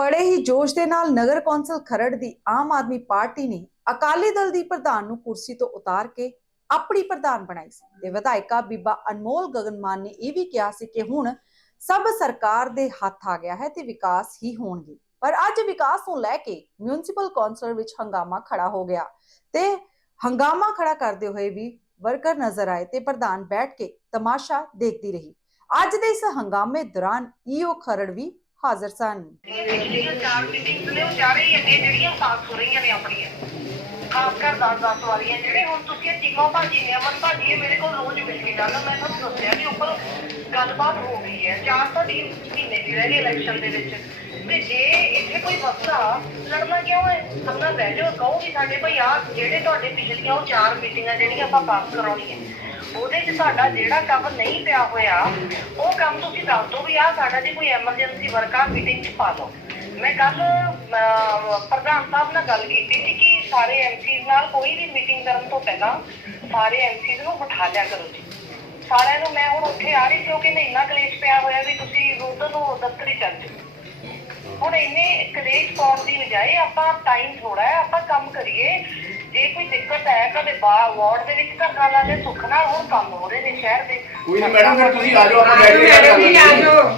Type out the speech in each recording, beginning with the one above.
ਬੜੇ ਹੀ ਜੋਸ਼ ਦੇ ਨਾਲ ਨਗਰ ਕੌਂਸਲ ਖਰੜ ਦੀ ਆਮ ਆਦਮੀ ਪਾਰਟੀ ਨੇ ਅਕਾਲੀ ਦਲ ਦੀ ਪ੍ਰਧਾਨ ਨੂੰ ਕੁਰਸੀ ਤੋਂ ਉਤਾਰ ਕੇ ਆਪਣੀ ਪ੍ਰਧਾਨ ਬਣਾਈ ਸੀ। ਤੇ ਵਿਧਾਇਕਾ ਬੀਬਾ ਅਨਮੋਲ ਗਗਨਮਾਨ ਨੇ ਇਹ ਵੀ ਕਿਹਾ ਸੀ ਕਿ ਹੁਣ ਸਭ ਸਰਕਾਰ ਦੇ ਹੱਥ ਆ ਗਿਆ ਹੈ ਤੇ ਵਿਕਾਸ ਹੀ ਹੋਣਗੇ। ਪਰ ਅੱਜ ਵਿਕਾਸ ਨੂੰ ਲੈ ਕੇ ਮਿਊਨਿਸਪਲ ਕੌਂਸਲ ਵਿੱਚ ਹੰਗਾਮਾ ਖੜਾ ਹੋ ਗਿਆ ਤੇ ਹੰਗਾਮਾ ਖੜਾ ਕਰਦੇ ਹੋਏ ਵੀ ਵਰਕਰ ਨਜ਼ਰ ਆਏ ਤੇ ਪ੍ਰਧਾਨ ਬੈਠ ਕੇ ਤਮਾਸ਼ਾ ਦੇਖਦੀ ਰਹੀ। ਅੱਜ ਦੇ ਇਸ ਹੰਗਾਮੇ ਦੌਰਾਨ ਈਓ ਖਰੜ ਵੀ ਹਾਜ਼ਰ ਸਨ। ਪਿਛਲੀਆਂ ਚਾਰ ਮੀਟਿੰਗਸ ਨੇ ਉਹ ਚਾਰੇ ਹੀ ਅੱਗੇ ਜਿਹੜੀਆਂ ਪਾਸ ਹੋ ਰਹੀਆਂ ਨੇ ਆਪਣੀਆਂ ਖਾਸ ਕਰ 10-10 ਵਾਲੀਆਂ ਜਿਹੜੇ ਹੁਣ ਤੁਸੀਂ ਇਹ ਭਾਜੀ ਨੇ ਅਮਨ ਭਾਜੀ ਇਹ ਮੇਰੇ ਕੋਲ ਰੋਜ਼ ਮਿਲ ਕੇ ਗੱਲ ਮੈਂ ਤੁਹਾਨੂੰ ਦੱਸਿਆ ਵੀ ਉੱਪਰ ਗੱਲਬਾਤ ਹੋ ਗਈ ਹੈ ਚਾਰ ਤੁਹਾਡੀ ਮਹੀਨੇ ਦੀ ਰਹਿ ਗਈ ਇਲੈਕਸ਼ਨ ਦੇ ਵਿੱਚ ਤੇ ਜੇ ਇੱਥੇ ਕੋਈ ਮਸਲਾ ਲੜਨਾ ਕਿਉਂ ਹੈ ਆਪਣਾ ਬਹਿ ਜਾਓ ਕਹੋ ਵੀ ਸਾਡੇ ਭਾਈ ਆ ਜਿਹੜੇ ਤੁਹਾਡੇ ਪਿਛਲੀਆਂ ਉਹ ਚਾਰ ਮੀਟਿੰਗਾਂ ਜਿਹੜੀਆਂ ਆਪਾਂ ਪਾਸ ਕਰਾਉਣੀਆਂ। ਉਹਦੇ 'ਚ ਸਾਡਾ ਜਿਹੜਾ ਕੰਮ ਨਹੀਂ ਪਿਆ ਹੋਇਆ, ਉਹ ਕੰਮ ਤੁਸੀਂ ਦੱਸ ਦਿਓ ਵੀ ਆ ਸਾਡਾ ਜੇ ਕੋਈ ਐਮਰਜੈਂਸੀ ਵਰਕ ਮੀਟਿੰਗ 'ਚ ਪਾ ਲਓ। ਮੈਂ ਕੱਲ ਪ੍ਰਧਾਨ ਸਾਹਿਬ ਨਾਲ ਗੱਲ ਕੀਤੀ ਸੀ ਕਿ ਸਾਰੇ ਐਮਸੀਜ਼ ਨਾਲ ਕੋਈ ਵੀ ਮੀਟਿੰਗ ਕਰਨ ਤੋਂ ਪਹਿਲਾਂ ਸਾਰੇ ਐਮਸੀਜ਼ ਨੂੰ ਬਿਠਾ ਲਿਆ ਕਰੋ ਜੀ। ਸਾਰਿਆਂ ਨੂੰ ਮੈਂ ਹੁਣ ਉੱਥੇ ਆ ਰਹੀ ਸੀ, ਉਹ ਇੰਨਾ ਕਲੇਸ਼ ਪਿਆ ਹੋਇਆ ਵੀ ਤੁਸੀਂ ਉਧਰ ਨੂੰ ਦਫ਼ਤਰੀ ਚੱਲ ਜਾਓ। ਹੁਣ ਇੰਨੇ ਕਲੇਸ਼ ਪਾਉਣ ਦੀ ਬਜਾਏ ਆਪਾਂ ਟਾਈਮ ਥੋੜਾ ਹੈ, ਆਪਾਂ ਕੰਮ ਕਰੀਏ। ਜੇ ਕੋਈ ਦਿੱਕਤ ਹੈ ਕਦੇ ਬਾ ਵਾਰਡ ਦੇ ਵਿੱਚ ਧਰਨਾ ਲਾ ਦੇ ਸੁੱਖ ਨਾਲ ਹੁਣ ਕੰਮ ਹੋ ਰਹੇ ਨੇ ਸ਼ਹਿਰ ਦੇ। ਕੋਈ ਨਹੀਂ ਮੈਡਮ ਫਿਰ ਤੁਸੀਂ ਆ ਜਾਓ ਆਪਾਂ ਬੈਠ ਕੇ ਗੱਲ ਕਰਾਂਗੇ ਆ ਜਾਓ।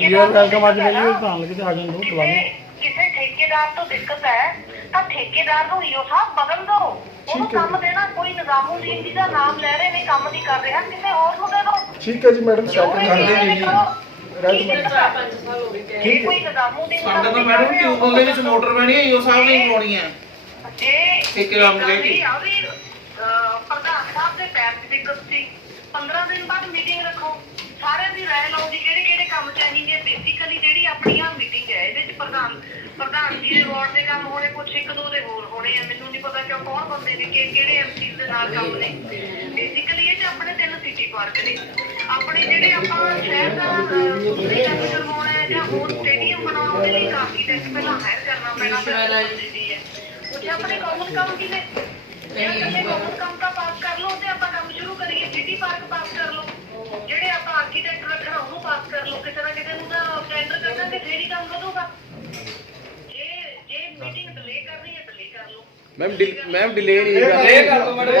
ਯਾਰ ਵੈਲਕਮ ਅੱਜ ਮੈਨੂੰ ਤਾਂ ਲੱਗੇ ਤੇ ਆ ਜਾਣ ਦੋ ਦਵਾ ਕਿਸੇ ਕਿਸੇ ਠੇਕੇਦਾਰ ਤੋਂ ਦਿੱਕਤ ਹੈ ਤਾਂ ਠੇਕੇਦਾਰ ਨੂੰ ਈਓ ਸਾਹਿਬ ਬਦਲ ਦਿਓ ਉਹਨੂੰ ਕੰਮ ਦੇਣਾ ਕੋਈ ਨਿਜ਼ਾਮੁਦੀਨ ਜੀ ਦਾ ਨਾਮ ਲੈ ਰਹੇ ਨੇ ਕੰਮ ਨਹੀਂ ਕਰ ਰਿਹਾ ਕਿਸੇ ਹੋਰ ਨੂੰ ਦੇ ਦਿਓ। ਠੀਕ ਹੈ ਜੀ ਮੈਡਮ ਇਹ ਕਰਦੇ ਜੀ। ਕਰੋ। ਰਾਈਟ ਕੀ ਦਿੱਕਤ ਹੈ? ਜੇ ਕੋਈ ਨਿਜ਼ਾਮੁਦੀਨ ਦਾ ਸਾਡਾ ਤਾਂ ਕੰਮ ਮੈਡਮ ਟਿਊਬਲ ਦੇ ਵਿੱਚ ਮੋਟਰ ਪੈਣੀ ਹੈ ਇਹ ਸਾਹਿਬ ਨੇ ਪਾਉਣੀ ਹੈ ਜੇ ਠੇਕੇਦਾਰ ਨੂੰ ਲੈ ਕੇ। ਇਹ ਆ ਵੀ, ਪ੍ਰਧਾਨ ਸਾਹਿਬ ਦੇ ਪੈਰ ਦੀ ਦਿੱਕਤ ਸੀ। 15 ਦਿਨ ਬਾਅਦ ਮੀਟਿੰਗ ਰੱਖੋ। ਸਾਰਿਆਂ ਦੀ ਰਾਏ ਲਓ ਜੀ ਕਿਹੜੇ ਕਿਹੜੇ ਕੰਮ ਚਾਹੀਦੇ। ਬੇਸਿਕਲੀ ਜਿਹੜੀ ਆਪਣੀ ਆ ਮੀਟਿੰਗ ਹੈ ਇਹਦੇ ਵਿੱਚ ਪ੍ਰਧਾਨ ਪ੍ਰਧਾਨ ਜੀ ਦੇ ਵਾਰਡ ਦੇ ਕੰਮ ਹੋਣੇ ਕੁਛ ਇੱਕ ਦੋ ਦੇ ਹੋਰ ਹੋਣੇ ਆ। ਮੈਨੂੰ ਨਹੀਂ ਪਤਾ ਕਿ ਕੌਣ ਬੰਦੇ ਨੇ ਕਿ ਕਿਹੜੇ ਐਮਸੀ ਦੇ ਨਾਲ ਕੰਮ ਨੇ। ਬੇਸਿਕਲੀ ਇਹ ਚ ਆਪਣੇ ਤਿੰਨ ਸਿਟੀ ਪਾਰਕ ਨੇ। ਆਪਣੇ ਜਿਹੜੇ ਆਪਾਂ ਸ਼ਹਿਰ ਦਾ ਅਹ, ਕਰਵਾਉਣਾ ਹੈ ਜਾਂ ਹੋਰ ਸਟੇਡੀਅਮ ਬਣਾਉਣਾ ਉਹਦੇ ਲਈ ਆਰਕੀਟੈਕਟ ਪਹਿਲਾਂ ਹਾਇਰ ਕਰਨਾ ਪੈਣਾ ਦਿੱਤੀ ਹੈ। ਉੱਥੇ ਆਪਣੇ ਕਾਮਨ ਕੰਮ ਕੀ ਨੇ ਜਿਹੜੇ ਕਾਮਨ ਕੰਮ ਦਾ ਪਾਸ ਕਰ ਲਓ ਤੇ ਆਪਾਂ ਕੰਮ ਸ਼ੁਰੂ ਕਰੀਏ। ਸਿਟੀ ਪਾਰਕ ਪਾਸ ਕਰ ਲਓ। ਜਿਹੜੇ ਆਪਾਂ ਆਰਕੀਟੈਕਟ ਰੱਖਣਾ ਉਹਨੂੰ ਪਾਸ ਕਰ ਲਓ। ਕਿਸੇ ਨਾ ਕਿਸੇ ਨੂੰ ਤਾਂ ਟੈਂਡਰ ਕਰਨਾ ਤੇ ਫੇਰ ਹੀ ਕੰਮ ਵਧੂਗਾ। ਜੇ ਜੇ ਮੀਟਿੰਗ ਡਿਲੇ ਕਰਨੀ ਹੈ ਡਿਲੇ ਕਰ ਲਓ। ਮੈਮ ਮੈਮ ਡਿਲੇ ਨਹੀਂ ਕਰਨਾ। ਕਰ ਦੋ ਮੈਡਮ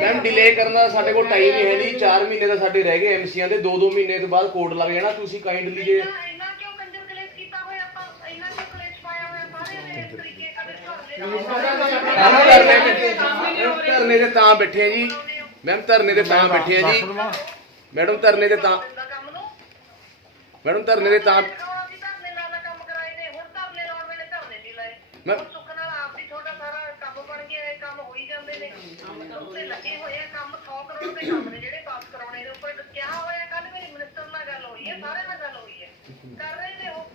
ਮੈਮ ਡਿਲੇ ਕਰਨਾ ਸਾਡੇ ਕੋਲ ਟਾਈਮ ਹੀ ਹੈ ਨਹੀਂ। 4 ਮਹੀਨੇ ਦਾ ਸਾਡੇ ਰਹਿ ਗਏ ਐਮਸੀਆਂ ਦੇ। 2-2 ਮਹੀਨੇ ਤੋਂ ਬਾਅਦ ਕੋਡ ਲੱਗ ਜਾਣਾ। ਤੁਸੀਂ ਕਾਈਂਡਲੀ ਜੇ ਇੰਨਾ ਇੰਨਾ ਕਿਉਂ ਕੰਜਰ ਕਲੇਸ਼ ਕੀਤਾ ਹੋਇਆ ਆਪਾਂ ਇੰਨਾ ਕਿਉਂ ਕਲੇਸ਼ ਪਾਇਆ ਹੋਇਆ ਸਾਰਿਆਂ ਨੇ ਇਸ ਤਰੀਕੇ ਕਦੇ ਧਰਨੇ ਧਰਨੇ ਤੇ ਤਾਂ ਬੈਠੇ ਆ ਜੀ। ਮੈਮ, ਧਰਨੇ ਤੇ ਤਾਂ ਬੈਠੇ ਆ ਜੀ। ਮੈਡਮ, ਧਰਨੇ ਤੇ ਤਾਂ ਮੈਡਮ, ਧਰਨੇ ਤੇ ਤਾਂ ਮੈਂ- ਸੁੱਖ ਨਾਲ ਆਪ ਦੀ ਤੁਹਾਡਾ ਸਾਰਾ ਕੰਮ ਬਣ ਗਿਆ ਇਹ ਕੰਮ ਹੋ ਜਾਂਦੇ ਨੇ ਉੱਤੇ ਲੱਗੇ ਹੋਏ ਆ ਕੰਮ 100 ਕਰੋੜ ਦੇ ਕੰਮ ਨੇ ਜਿਹੜੇ ਪਾਸ ਕਰਾਉਣੇ ਦੇ ਉੱਪਰ ਕਿਹਾ ਹੋਇਆ ਕੱਲ ਮੇਰੀ ਮਿਨਿਸਟਰ ਨਾਲ ਗੱਲ ਹੋਈ ਹੈ ਸਾਰੇ ਨਾਲ ਗੱਲ ਹੋਈ ਹੈ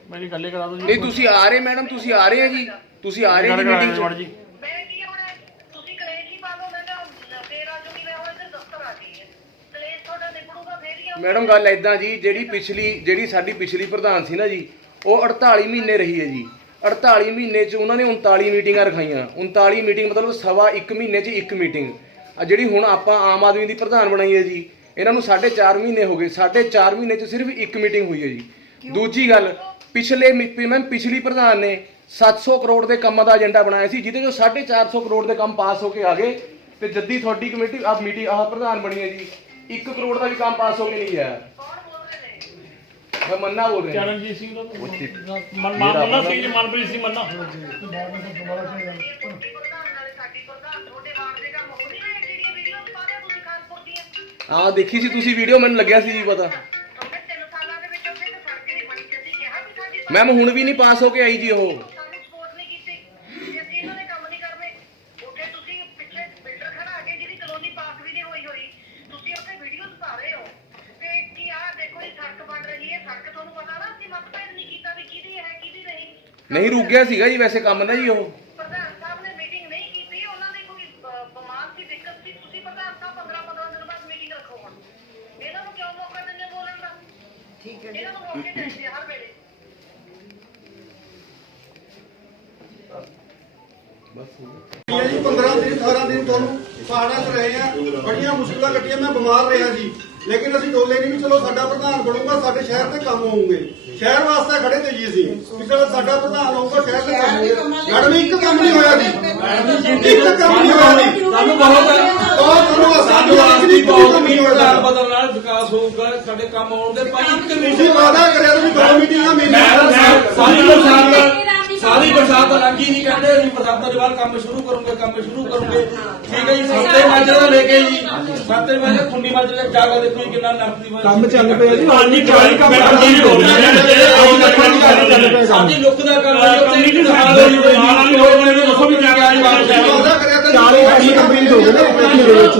ਮੇਰੀ ਗੱਲੇ ਕਰਾ ਦਿਓ ਜੀ। ਨਹੀਂ ਤੁਸੀਂ ਆ ਰਹੇ ਮੈਡਮ ਤੁਸੀਂ ਆ ਰਹੇ ਆ ਜੀ। ਤੁਸੀਂ ਆ ਰਹੇ ਜੀ ਮੀਟਿੰਗ ਮੈਡਮ 'ਚ। ਜੀ ਮੈਂ ਕੀ ਹੁਣ ਤੁਸੀਂ ਕਲੇਸ਼ ਹੀ ਪਾ ਲਓ ਮੈਂ ਤਾਂ ਫੇਰ ਆ ਜੂਗੀ ਮੈਂ ਹੁਣ ਇੱਧਰ ਦਫ਼ਤਰ ਆ ਗਈ ਹੈ। ਕਲੇਸ਼ ਤੁਹਾਡਾ ਨਿਕਲੂਗਾ ਫੇਰ ਹੀ ਆਊਗਾ। ਮੈਡਮ ਗੱਲ ਐਦਾਂ ਜੀ ਜਿਹੜੀ ਪਿਛਲੀ ਜਿਹੜੀ ਸਾਡੀ ਪਿਛਲੀ ਪ੍ਰਧਾਨ ਸੀ ਨਾ ਜੀ ਉਹ 48 ਮਹੀਨੇ ਰਹੀ ਹੈ ਜੀ। 48 ਮਹੀਨੇ ਚ ਉਹਨਾਂ ਨੇ 39 ਮੀਟਿੰਗਾਂ ਰਖਾਈਆਂ। 39 ਮੀਟਿੰਗ ਮਤਲਬ ਸਵਾ ਇੱਕ ਮਹੀਨੇ ਚ ਇੱਕ ਮੀਟਿੰਗ। ਆ ਜਿਹੜੀ ਹੁਣ ਆਪਾਂ ਆਮ ਆਦਮੀ ਦੀ ਪ੍ਰਧਾਨ ਬਣਾਈ ਹੈ ਜੀ ਇਹਨਾਂ ਨੂੰ 4.5 ਮਹੀਨੇ ਹੋ ਗਏ। 4.5 ਮਹੀਨੇ ਚ ਸਿਰਫ ਇੱਕ ਮੀਟਿੰਗ ਹੋਈ ਹੈ ਜੀ। ਦੂਜੀ ਗੱਲ ਪਿਛਲੇ ਮੈਮ ਪਿਛਲੀ ਪ੍ਰਧਾਨ ਨੇ 700 ਕਰੋੜ ਦੇ ਕੰਮਾਂ ਦਾ ਏਜੰਡਾ ਬਣਾਇਆ ਸੀ ਜਿਹਦੇ ਚੋਂ 450 ਕਰੋੜ ਦੇ ਕੰਮ ਪਾਸ ਹੋ ਕੇ ਆ ਗਏ ਤੇ ਜੱਦੀ ਤੁਹਾਡੀ ਕਮੇਟੀ ਆ ਮੀਟਿੰਗ ਆਹ ਪ੍ਰਧਾਨ ਬਣੀ ਹੈ ਜੀ। 1 ਕਰੋੜ ਦਾ ਵੀ ਕੰਮ ਪਾਸ ਹੋ ਕੇ ਨਹੀਂ ਆਇਆ ਕੌਣ ਬੋਲ ਰਹੇ ਨੇ ਮੈਂ ਮੰਨਾ ਬੋਲ ਰਿਹਾ। ਚਰਨਜੀਤ ਸਿੰਘ ਦਾ ਮਨ ਮੰਨਾ ਸਿੰਘ ਜੀ ਮਨਪ੍ਰੀਤ ਸਿੰਘ ਮੰਨਾ। ਆਹ ਦੇਖੀ ਸੀ ਤੁਸੀਂ ਵੀਡੀਓ ਮੈਨੂੰ ਲੱਗਿਆ ਸੀ ਜੀ ਪਤਾ। ਮੈਮ ਹੁਣ ਵੀ ਨਹੀਂ ਪਾਸ ਹੋ ਕੇ ਆਈ ਜੀ ਉਹ। ਸਾਨੂੰ ਸਪੋਰਟ ਨਹੀਂ ਕੀਤੀ। ਕਿ ਅਸੀਂ ਇਹਨਾਂ ਦੇ ਕੰਮ ਨਹੀਂ ਕਰਨੇ ਉੱਥੇ ਤੁਸੀਂ ਪਿੱਛੇ ਬਿਲਡਰ ਖੜਾ ਕੇ ਜਿਹਦੀ ਕਲੋਨੀ ਪਾਸ ਵੀ ਨਹੀਂ ਹੋਈ ਹੋਈ ਤੁਸੀਂ ਉੱਥੇ ਵੀਡੀਓਜ਼ ਪਾ ਰਹੇ ਹੋ। ਤੇ ਕੀ ਆਹ ਦੇਖੋ ਜੀ ਸੜਕ ਬਣ ਰਹੀ ਹੈ ਸੜਕ ਤੁਹਾਨੂੰ ਪਤਾ ਨਾ ਅਸੀਂ ਮਤਭੇਦ ਨਹੀਂ ਕੀਤਾ ਵੀ ਕਿਹਦੀ ਹੈ ਕਿਹਦੀ ਨਹੀਂ। ਨਹੀਂ ਰੁਕ ਗਿਆ ਸੀਗਾ ਜੀ ਵੈਸੇ ਕੰਮ ਨਾ ਜੀ ਉਹ। ਪ੍ਰਧਾਨ ਸਾਹਿਬ ਨੇ ਮੀਟਿੰਗ ਨਹੀਂ ਕੀਤੀ ਉਹਨਾਂ ਦੀ ਕੋਈ ਬ- ਬਿਮਾਰ ਸੀ ਦਿੱਕਤ ਸੀ ਤੁਸੀਂ ਪ੍ਰਧਾਨ ਸਾਹਿਬ 15 15 ਦਿਨ ਬਾਅਦ ਮੀਟਿੰਗ ਰੱਖੋ ਹੁਣ। ਇਹਨਾਂ ਨੂੰ ਕਿਉਂ ਮੌਕਾ ਦਿੰਦੇ ਬੋਲਣ ਦਾ? ਠੀਕ ਹੈ ਇਹਨਾਂ ਨੂੰ ਮੌਕੇ ਚਾਹੀਦੇ ਆ ਹਰ ਵੇਲੇ। ਜੀ 15 ਦਿਨ 18 ਦਿਨ ਤੁਹਾਨੂੰ ਪਹਾੜਾਂ 'ਚ ਰਹੇ ਆ। ਬੜੀਆਂ ਮੁਸ਼ਕਲਾਂ ਕੱਟੀਆਂ ਮੈਂ ਬਿਮਾਰ ਰਿਹਾ ਜੀ। ਲੇਕਿਨ ਅਸੀਂ ਡੋਲੇ ਨਹੀਂ ਵੀ ਚਲੋ ਸਾਡਾ ਪ੍ਰਧਾਨ ਬਣੂਗਾ ਸਾਡੇ ਸ਼ਹਿਰ ਤੇ ਕੰਮ ਹੋਊਗੇ। ਸ਼ਹਿਰ ਵਾਸਤੇ ਖੜੇ ਤੇ ਜੀ ਅਸੀਂ। ਕਿ ਚਲੋ ਸਾਡਾ ਪ੍ਰਧਾਨ ਆਊਗਾ ਸ਼ਹਿਰ ਦੇ ਕੰਮ ਮੈਡਮ ਇੱਕ ਕੰਮ ਨਹੀਂ ਹੋਇਆ ਜੀ। ਇੱਕ ਕੰਮ ਨਹੀਂ ਹੋਇਆ ਜੀ। ਸਾਨੂੰ ਬਹੁਤ ਬਹੁਤ ਸਾਨੂੰ ਸਾਨੂੰ ਆਸ ਦੀ ਬਹੁਤ ਕੰਮ ਹੋਇਆ ਬਦਲ ਨਾਲ ਵਿਕਾਸ ਹੋਊਗਾ ਸਾਡੇ ਕੰਮ ਆਉਣਗੇ। ਪਰ ਇੱਕ ਤੁਸੀਂ ਮੀਟਿੰਗ ਵਾਅਦਾ ਕਰਿਆ ਤੁਸੀਂ ਦੋ ਮੀਟਿੰਗਾਂ ਮੈਂ ਮਹੀਨੇ ਸਾਰੀ ਬਰਸਾਤ ਸਾਰੀ ਬਰਸਾਤ ਲੰਗੀ ਨਹੀਂ ਕਹਿੰਦੇ ਅਸੀਂ ਬਰਸਾਤਾਂ ਦੇ ਬਾਅਦ ਕੰਮ ਸ਼ੁਰੂ ਕਰੂਗੇ ਕੰਮ ਸ਼ੁਰੂ ਕਰੂਗੇ। ਠੀਕ ਹੈ ਜੀ ਸੱਤੇ ਮਾਜਰੇ ਤੋਂ ਲੈ ਕੇ ਜੀ। ਸੱਤੇ ਮਾਜਰੇ ਖੁੰਡੀ ਮਾਜਰੇ ਤੱਕ ਜਾ ਕੇ ਦੇਖੋ ਜੀ ਕਿੰਨਾ ਨਰਕ ਦੀ ਕੰਮ ਚੱਲ ਪਿਆ ਜੀ। ਹਾਂਜੀ ਜਵਾਈ ਕੰਮ ਹੋ ਹੈ ਸਾਡੀ ਲੁੱਕ ਦਾ ਕੰਮ ਹੈ ਦੇ ਨਾਲ ਵਾਲੀ ਰੋਡ ਨੇ ਦੱਸੋ ਵੀ ਕਿਆ ਕਿਆ ਵਾਅਦਾ ਕਰਿਆ ਤਾਂ 40 ਕੰਮ ਕੰਪਲੀਟ ਹੋ ਗਏ ਨੇ ਪੇਟੀ ਦੇ ਵਿੱਚ।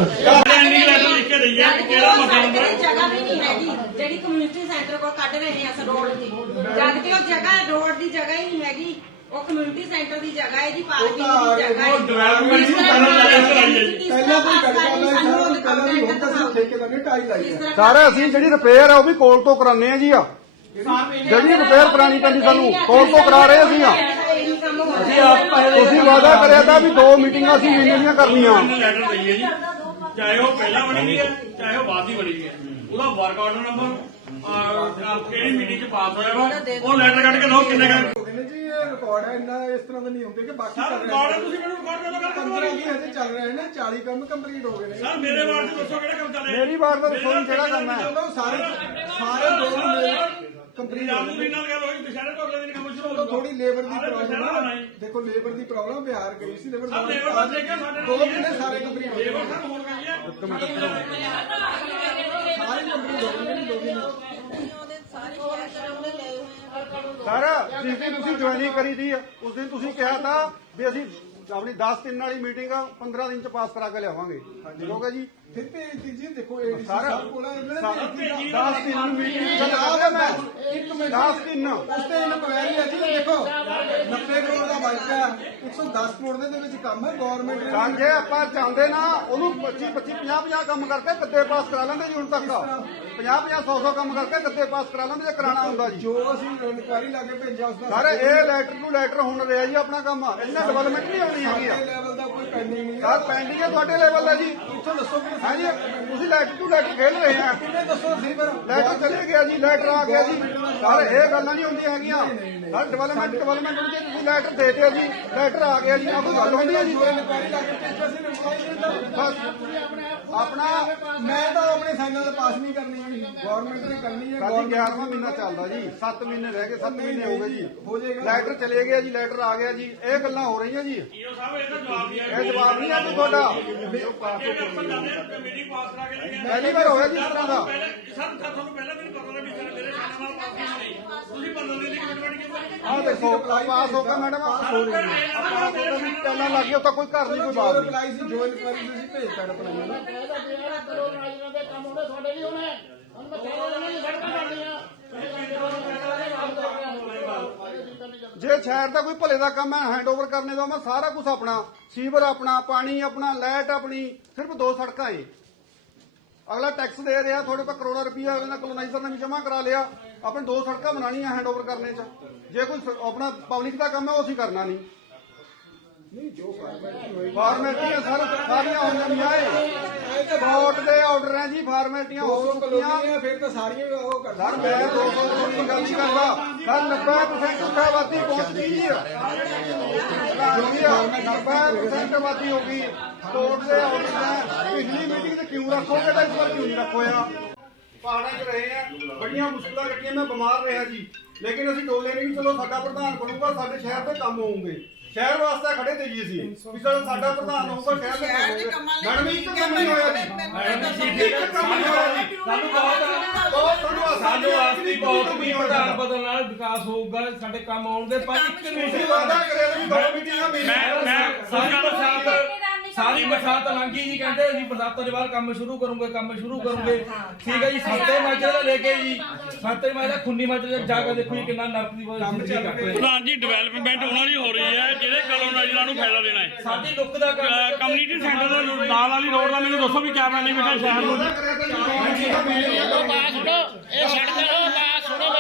ਐਂਡੀ ਲੈਟਰ ਲਿਖ ਕੇ ਦਈਏ ਕਿ ਕਿਹੜਾ ਮਸਲਾ ਹੁੰਦਾ। ਹੈ। ਜਗ੍ਹਾ ਵੀ ਨਹੀਂ ਹੈਗੀ ਜਿਹੜੀ ਕਮਿਊਨਿਟੀ ਸੈਂਟਰ ਕੋ ਕੱਢ ਰਹੇ ਆ ਰੋਡ ਦੀ। ਜਦ ਕਿ ਉਹ ਜਗ੍ਹਾ ਰੋਡ ਦੀ ਜਗ੍ਹਾ ਹੀ ਨਹੀਂ ਹੈਗੀ। ਉਹ ਕਮਿਊਨਿਟੀ ਸੈਂਟਰ ਦੀ ਜਗ੍ਹਾ ਹੈ ਜੀ ਪਾਰਕਿੰਗ ਦੀ ਜਗ੍ਹਾ ਹੈ ਉਹ development ਨੂੰ ਪਹਿਲਾਂ ਲੈ ਕੇ ਚਲਾਈ ਹੈ ਜੀ। ਪਹਿਲਾਂ ਕੋਈ ਕੜਕਾ ਲਾਇਆ ਸਾਰਾ ਪਹਿਲਾਂ ਵੀ ਹੁਣ ਤਾਂ ਅਸੀਂ ਠੇਕੇ ਲੱਗੇ ਟਾਈ ਲਾਈ ਹੈ। ਸਾਰੇ ਅਸੀਂ ਜਿਹੜੀ ਰਿਪੇਅਰ ਆ ਉਹ ਵੀ ਕੋਲ ਤੋਂ ਕਰਾਉਂਦੇ ਆ ਜੀ ਆ। ਜਿਹੜੀ ਰਿਪੇਅਰ ਕਰਾਣੀ ਪੈਂਦੀ ਸਾਨੂੰ ਕੋਲ ਤੋਂ ਕਰਾ ਰਹੇ ਅਸੀਂ ਆ। ਇਹੀ ਕੰਮ ਹੋ ਰਿਹਾ ਤੁਸੀਂ ਵਾਅਦਾ ਕਰਿਆ ਤਾਂ ਵੀ ਦੋ ਮੀਟਿੰਗਾਂ ਅਸੀਂ ਮਹੀਨੇ ਦੀਆਂ ਕਰਨੀਆਂ। ਇਹਨੂੰ ਲੈਟਰ ਦਈਏ ਜੀ ਚਾਹੇ ਉਹ ਪਹਿਲਾਂ ਬਣੀ ਦੀ ਹੈ ਚਾਹੇ ਉਹ ਬਾਅਦ ਦੀ ਬਣੀ ਹੈ। ਉਹਦਾ ਵਰਕ ਆਰਡਰ ਨੰਬਰ ਕਿਹੜੀ ਮੀਟਿੰਗ 'ਚ ਪਾਸ ਹੋਇਆ ਵਾ ਉਹ ਲੈਟਰ ਕੱਢ ਕੇ ਲਓ ਕਿੰਨੇ ਕੁ ਹੋ ਗਏ ਨੇ ਜੀ ਇਹ ਰਿਕਾਰਡ ਹੈ ਇੰਨਾ ਇਸ ਤਰ੍ਹਾਂ ਦਾ ਨਹੀਂ ਹੁੰਦੇ ਕਿ ਬਾਕੀ ਸਰ ਚੱਲ ਰਿਕਾਰਡ ਤੁਸੀਂ ਮੈਨੂੰ ਰਿਕਾਰਡ ਕਰੋ ਗੱਲ 15 ਕਰੋ ਵੀ ਹਜੇ ਚੱਲ ਰਹੇ ਨੇ 40 ਕੰਮ ਕੰਪਲੀਟ ਹੋ ਗਏ ਨੇ। ਸਰ ਮੇਰੇ ਵਾਰਡ 'ਚ ਦੱਸੋ ਕਿਹੜਾ ਕੰਮ ਚੱਲ ਰਿਹਾ ਮੇਰੀ ਵਾਰਡ ਦਾ ਦੱਸੋ ਕਿਹੜਾ ਕੰਮ ਹੈ। ਚਲੋ ਸਾਰੇ ਸਾਰੇ ਦੋ ਕੰਪਲੀਟ ਹੋ ਰਾਮੂ ਗਏ ਨਾਲ ਗੱਲ ਹੋਈ ਦੁਸ਼ਹਿਰੇ ਤੋਂ ਅਗਲੇ ਦਿਨ ਕੰਮ ਸ਼ੁਰੂ ਹੋ ਚਲੋ ਜਾਊਗਾ। ਥੋੜੀ ਲੇਬਰ ਦੀ ਪ੍ਰੋਬਲਮ ਹੈ। ਦੇਖੋ ਲੇਬਰ ਦੀ ਪ੍ਰੋਬਲਮ ਬਿਹਾਰ ਗਈ ਸੀ ਲੇਬਰ ਸਰ ਲੇਬਰ ਦਾ ਦੇਖਿਆ ਸਾਡੇ ਦੋ ਨਾਲ ਮਹੀਨੇ ਸਾਰੇ ਕੰਪਲੀਟ ਹੋ ਗਏ। ਲੇਬਰ ਸਰ ਹੋਣ ਗਈ ਹੈ। ਸਾਰੇ ਕੰਪਲੀਟ ਹੋ ਗਏ। ਨੇ ਦੋ ਮਹੀਨੇ ਸਰ ਜਿਸ ਦਿਨ ਤੁਸੀਂ ਜੁਆਇਨਿੰਗ ਕਰੀ ਦੀ ਉਸ ਦਿਨ ਤੁਸੀਂ ਕਿਹਾ ਤਾਂ ਵੀ ਅਸੀਂ ਆਪਣੀ 10 ਦਿਨ ਵਾਲੀ ਮੀਟਿੰਗ 15 ਦਿਨ ਚ ਪਾਸ ਕਰਾ ਕੇ ਲਿਆਵਾਂਗੇ। ਠੀਕ ਹੋ ਗਿਆ ਜੀ? ਫਿਰ ਭੇਜਤੀ ਜੀ ਦੇਖੋ ਏਡੀਸੀ ਸਾਰਾ ਕੋਲ ਇਹਨਾਂ ਨੇ ਭੇਜੀ 10 ਦਿਨ ਮੀਟਿੰਗ ਜਨਾਬ ਮੈਂ ਇੱਕ ਮਿੰਟ। 10 ਦਿਨ ਉਸ ਤੇ ਇਨਕੁਆਇਰੀ ਹੈ ਜੀ ਦੇਖੋ। 90 ਕਰੋੜ ਦਾ ਬਜਟ ਹੈ 110 ਕਰੋੜ ਦੇ ਵਿੱਚ ਕੰਮ ਹੈ ਗਵਰਨਮੈਂਟ ਤਾਂ ਜੇ ਆਪਾਂ ਚਾਹੁੰਦੇ ਨਾ ਉਹਨੂੰ 25 25 50 50 ਕੰਮ ਕਰਕੇ ਗੱਦੇ ਪਾਸ ਕਰਾ ਲੈਂਦੇ ਜੀ ਹੁਣ ਤੱਕ 50 50 100 100 ਕੰਮ ਕਰਕੇ ਗੱਦੇ ਪਾਸ ਕਰਾ ਲੈਂਦੇ ਜੇ ਕਰਾਣਾ ਹੁੰਦਾ ਜੀ। ਜੋ ਅਸੀਂ ਇਨਕੁਆਇਰੀ ਲਾ ਕੇ ਭੇਜਿਆ ਉਸ ਦਾ ਸਰ ਇਹ ਲੈਟਰ ਟੂ ਲੈਟਰ ਹੁਣ ਰਿਹਾ ਜੀ ਆਪਣਾ ਕੰਮ। ਇਹਨਾਂ ਡਿਵੈਲਪਮੈਂਟ ਨਹੀਂ ਹੋਣੀ ਹੈਗੀ ਆ। ਲੈਵਲ ਦਾ ਕੋਈ ਪੈਂਡਿੰਗ ਨਹੀਂ ਸਰ ਪੈਂਡਿੰਗ ਹੈ ਤੁਹਾਡੇ ਲੈਵਲ ਦਾ ਜੀ। ਇੱਥੋਂ ਦੱਸੋ ਕਿ ਹਾਂਜੀ ਤੁਸੀਂ ਲੈਟਰ ਟੂ ਲੈਟਰ ਖੇਡ ਰਹੇ ਆ। ਕਿੰਨੇ ਦੱਸੋ ਸੀ ਫਿਰ? ਲੈਟਰ ਚਲੇ ਗਿਆ ਜੀ ਲੈਟਰ ਆ ਗਿਆ ਜੀ। ਸਰ ਇਹ ਗੱਲਾਂ ਨਹੀਂ ਹੁੰਦੀਆਂ ਹੈਗੀਆਂ। ਸਰ ਡਿਵੈਲਪਮੈਂਟ ਡਿਵੈਲਪਮੈਂਟ ਤੁਸੀਂ ਲੈਟਰ ਦੇ ਜੀ। ਲੈਟਰ ਆ ਗਿਆ ਜੀ ਆ ਕੋਈ ਗੱਲ ਹੁੰਦੀ ਹੈ ਜੀ? ਆਪਣਾ ਮੈਂ ਸਾਈਨਾਂ ਦਾ ਪਾਸ ਨਹੀਂ ਕਰਨੀ। ਹੈ ਗਵਰਨਮੈਂਟ ਨੇ ਕਰਨੀ ਹੈ ਸਾਡੀ 11ਵਾਂ ਮਹੀਨਾ ਚੱਲਦਾ ਜੀ। 7 ਮਹੀਨੇ ਰਹਿ ਗਏ 7 ਮਹੀਨੇ ਹੋ ਗਏ ਜੀ। ਹੋ ਜਾਏਗਾ। ਲੈਟਰ ਚਲੇ ਗਿਆ ਜੀ ਲੈਟਰ ਆ ਗਿਆ ਜੀ। ਇਹ ਗੱਲਾਂ ਹੋ ਰਹੀਆਂ ਜੀ। ਈਓ ਸਾਹਿਬ ਇਹਦਾ ਜਵਾਬ ਨਹੀਂ ਇਹ ਜਵਾਬ ਨਹੀਂ ਜੀ ਤੁਹਾਡਾ। ਪਹਿਲੀ ਵਾਰ ਹੋਇਆ ਜੀ ਇਸ ਤਰ੍ਹਾਂ ਦਾ ਪਹਿਲੇ ਸਰ ਤੁਹਾਨੂੰ ਪਹਿਲਾਂ ਵੀ ਨਹੀਂ ਪਤਾ ਲੱਗਾ ਵੀ ਸਰ ਮੇਰੇ ਸਾਹਮਣੇ ਨਾਲ ਪਾਸ ਨਹੀਂ ਤੁਸੀਂ ਬੰਦਲ ਦੀ ਆਹ ਦੇਖੋ ਪਾਸ ਹੋ ਗਿਆ ਮੈਡਮ ਪਾਸ ਹੋ ਰਹੀ ਹੈ ਪਾਸ ਹੋ ਵੀ ਪਹਿਲਾਂ ਲੱਗ ਗਿਆ ਤਾਂ ਕੋਈ ਘਰ ਨਹੀਂ ਕੋਈ ਜੋ ਬਾਤ ਨਹੀਂ ਰਿਪਲਾਈ ਸੀ ਜੋ। ਇਨਕੁਆਇਰੀ ਤੁਸੀਂ ਭੇਜਤਾ ਰਿਪਲਾਈ ਨਾ ਜੇ ਸ਼ਹਿਰ ਦਾ ਕੋਈ ਭਲੇ ਦਾ ਕੰਮ ਹੈ ਹੈਂਡਓਵਰ ਕਰਨੇ ਦਾ ਮੈਂ ਸਾਰਾ ਕੁਝ ਆਪਣਾ ਸੀਵਰ ਆਪਣਾ ਪਾਣੀ ਆਪਣਾ ਲਾਈਟ ਆਪਣੀ ਸਿਰਫ ਦੋ ਸੜਕਾਂ ਏ। ਅਗਲਾ ਟੈਕਸ ਦੇ ਰਿਹਾ ਤੁਹਾਡੇ ਕੋਲ ਕਰੋੜਾਂ ਰੁਪਈਆ ਅਗਲਾ ਕਲੋਨਾਈਜ਼ਰ ਨੇ ਵੀ ਜਮ੍ਹਾਂ ਕਰਾ ਲਿਆ। ਆਪਣੇ ਦੋ ਸੜਕਾਂ ਬਣਾਉਣੀਆਂ ਹੈਂਡਓਵਰ ਕਰਨੇ ਚ। ਜੇ ਕੋਈ ਸ- ਆਪਣਾ ਪਬਲਿਕ ਦਾ ਕੰਮ ਹੈ ਉਹ ਅਸੀਂ ਕਰਨਾ ਨਹੀਂ। ਨਹੀਂ ਜੋ ਫਾਰਮੈਲਿਟੀ ਹੋਈ ਫਾਰਮੈਲਟੀਆਂ ਸਰ ਸਾਰੀਆਂ ਹੋ ਜਾਂਦੀਆਂ ਏ। ਕੋਰਟ ਦੇ ਆਰਡਰ ਹੈ ਜੀ ਫਾਰਮੈਲਟੀਆਂ ਹੋ 200 ਚੁੱਕੀਆਂ। ਫਿਰ ਤਾਂ ਸਾਰੀਆਂ ਉਹ ਕਰ ਸਰ ਮੈਂ 200 ਕਰੋੜ ਦੀ ਗੱਲ ਨਹੀਂ ਕਰਦਾ। ਸਰ 90% ਉੱਠਾਵਾਦੀ ਪਹੁੰਚ ਗਈ ਜੀ। ਜਿਹੜੀ 90% ਆਬਾਦੀ ਹੋ ਗਈ। ਕੋਰਟ ਦੇ ਆਰਡਰ ਹੈ ਪਿਛਲੀ ਮੀਟਿੰਗ ਤੇ ਕਿਉਂ ਰੱਖੋਗੇ ਤਾਂ ਇਸ ਵਾਰ ਕਿਉਂ ਨਹੀਂ ਰੱਖੋਇਆ? ਪਹਾੜਾਂ 'ਚ ਰਹੇ ਆ। ਬੜੀਆਂ ਮੁਸ਼ਕਲਾਂ ਕੱਟੀਆਂ। ਮੈਂ ਬਿਮਾਰ ਰਿਹਾ ਜੀ। ਲੇਕਿਨ ਅਸੀਂ ਡੋਲੇ ਨਹੀਂ ਚਲੋ ਸਾਡਾ ਪ੍ਰਧਾਨ ਬਣੂਗਾ, ਸਾਡੇ ਸ਼ਹਿਰ ਦੇ ਕੰਮ ਹੋਊਗੇ। ਸ਼ਹਿਰ ਵਾਸਤੇ ਖੜੇ ਤੇ ਜੀ ਅਸੀਂ। ਵੀ ਚਲੋ ਸਾਡਾ ਪ੍ਰਧਾਨ ਹੋਊਗਾ ਸ਼ਹਿਰ ਦੇ ਕੰਮ ਹੋਣਗੇ ਮੈਡਮ ਇੱਕ ਕੰਮ ਨਹੀਂ ਹੋਇਆ ਜੀ। ਇੱਕ ਕੰਮ ਨਹੀਂ ਹੋਇਆ ਜੀ। ਸਾਨੂੰ ਬਹੁਤ ਬਹੁਤ ਧੰਨਵਾਦ ਸਾਨੂੰ ਆਸ ਦੀ ਬਹੁਤ ਨਹੀਂ ਹੈ ਹੋਇਆ ਬਦਲ ਨਾਲ ਵਿਕਾਸ ਹੋਊਗਾ ਸਾਡੇ ਕੰਮ ਆਉਣਗੇ ਪਰ ਇੱਕ ਤੁਸੀਂ ਮੀਟਿੰਗ ਵਾਅਦਾ ਕਰਿਆ ਵੀ ਦੋ ਮੀਟਿੰਗਾਂ ਮੈਂ ਮੈਂ ਸਾਰੀ ਸਾਰੀ ਬਰਸਾਤ ਸਾਰੀ ਬਰਸਾਤ ਲੰਗੀ ਨਹੀਂ ਕਹਿੰਦੇ ਅਸੀਂ ਬਰਸਾਤਾਂ ਦੇ ਬਾਅਦ ਕੰਮ ਸ਼ੁਰੂ ਕਰੂਗੇ ਕੰਮ ਸ਼ੁਰੂ ਕਰੂਗੇ। ਠੀਕ ਹੈ ਜੀ ਸੱਤੇ ਮਾਜਰੇ ਤੋਂ ਲੈ ਕੇ ਜੀ ਸੱਤੇ ਮਾਜਰੇ ਖੁੰਡੀ ਮਾਜਰੇ ਤੱਕ ਜਾ ਕੇ ਦੇਖੋ ਜੀ ਕਿੰਨਾ ਨਰਕ ਦੀ ਕੱਟ ਰਹੇ। ਪ੍ਰਧਾਨ ਜੀ ਡਿਵੈਲਪਮੈਂਟ ਉਹਨਾਂ ਦੀ ਹੋ ਰਹੀ ਹੈ ਜਿਹੜੇ ਕਲੋਨਾਈਜ਼ਰਾਂ ਨੂੰ ਫਾਇਦਾ ਦੇਣਾ ਹੈ। ਸਾਡੀ ਲੁੱਕ ਦਾ ਕੰਮ ਕਮਿਊਨਿਟੀ ਸੈਂਟਰ ਦਾ ਨਾਲ ਵਾਲੀ ਰੋਡ ਦਾ ਮੈਨੂੰ ਦੱਸੋ ਵੀ ਕਿਆ ਬੈਨੀਫਿਟ ਹੈ ਸ਼ਹਿਰ ਨੂੰ? ਵਾਅਦਾ ਕਰਿਆ